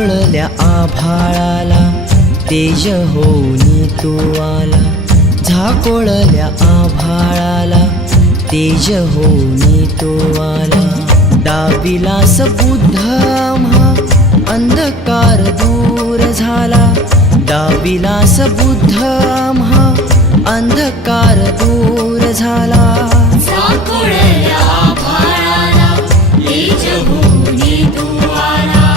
झाकोळल्या आभाळाला तेज होऊनी तू आला, झाकोळल्या आभाळाला तेज होऊनी तू आला. दाबिलास बुद्ध आम्हा अंधकार दूर झाला, दाबिलास बुद्ध आम्हा अंधकार दूर झाला. झाकोळल्या आभाळाला तेज होऊनी तू आला.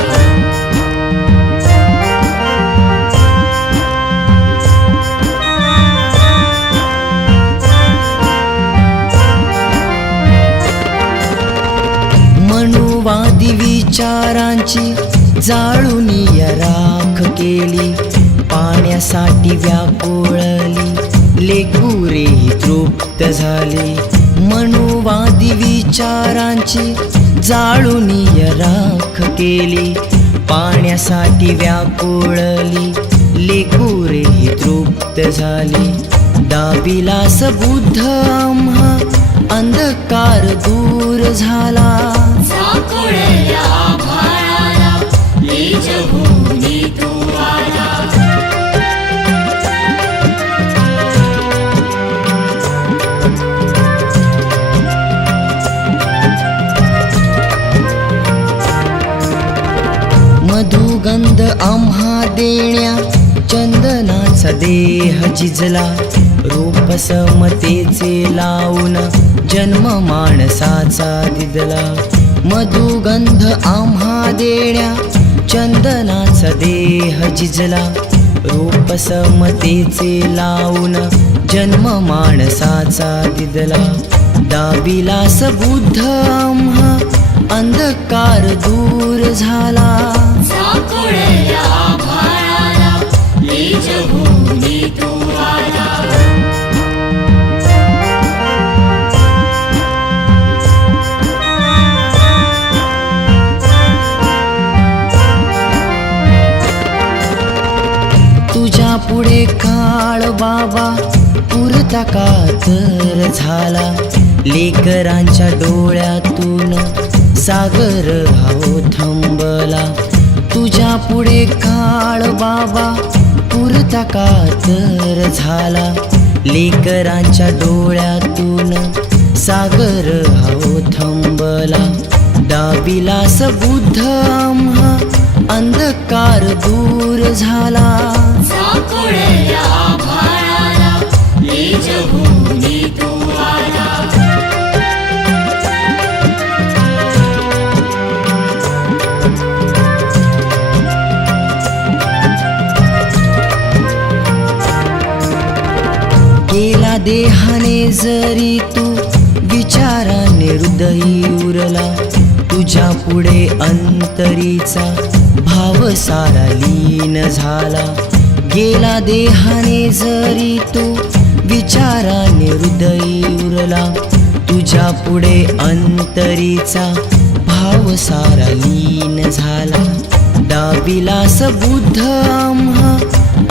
मनुवादी विचारांची जाळूनी राख केली, पाण्यासाठी व्याकुळली लेकुरे तृप्त झाली. मनुवादी विचारांची जाळूनी राख केली, पाण्यासाठी व्याकुळली लेकुरे तृप्त झाली. दाबिलास बुद्ध आम्हा अंधकार दूर झाला. झाकोळल्या आभाळाला तेज होऊनी तू आला. मधुगंध आम्हा देण्या चंदनाचा देह झिजला, रूप समतेचे लावून जन्म माणसाचा दिदला. मधुगंध आम्हा देण्या चंदनाचा देह झिजला, रूप समतेचे लावून जन्म माणसाचा दिदला. दाबिलास बुद्ध आम्हा अंधकार दूर झाला. झाकोळल्या आभाळाला तेज होऊनी तू आला. तुझ्या पुढे काळ बाबा पुरता कातर झाला, लेकरांच्या डोळ्यातून सागर हाव थंबला. तुझ्या पुढे काळ बाबा पुरता कातर झाला, लेकरांच्या डोळ्यातून सागर हाव थंबला. दाबिलास बुद्ध आम्हा अंधकार दूर झाला. झाकोळल्या आभाळाला तेज होऊनी तू आला. गेला देहाने जरी तू विचाराने हृदयी उरला, तुझ्या पुढे अंतरीचा भाव सारा लीन झाला. गेला देहाने जरी तू विचाराने हृदयी उरला, तुझ्या पुढे अंतरीचा भाव सारा लीन झाला. दाबिलास बुद्ध आम्हा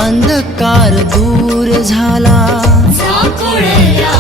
अंधकार दूर झाला. झाकोळल्या